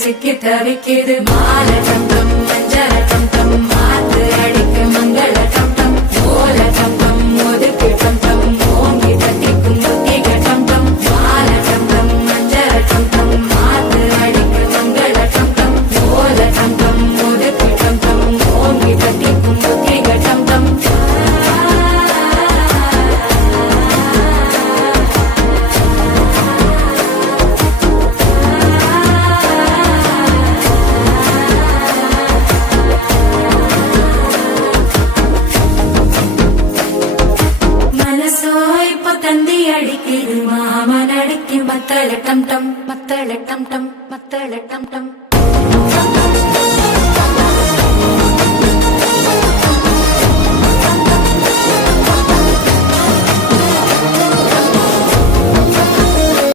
சிக்கி தவிக்குது மால கம்பம் மஞ்சள கம்பம் மாத்து அடிக்க மங்கள கம்பம் ஓல கம்பம் ஒதுக்கு கம்பம் ஓங்கி தட்டிக்கும் புத்திக கம்பம் மால கம்பம் மஞ்சள கம்பம் மாத்து அடிக்க மங்கள கம்பம் ஓல கம்பம் ஒதுக்கு கம்பம் ஓங்கி தட்டிக்கும் புத்திக கம்பம் தந்தி அடிக்குது மாமன் அடிக்கு மத்தள டம் டம் மத்தள டம் டம் மத்தள டம் டம்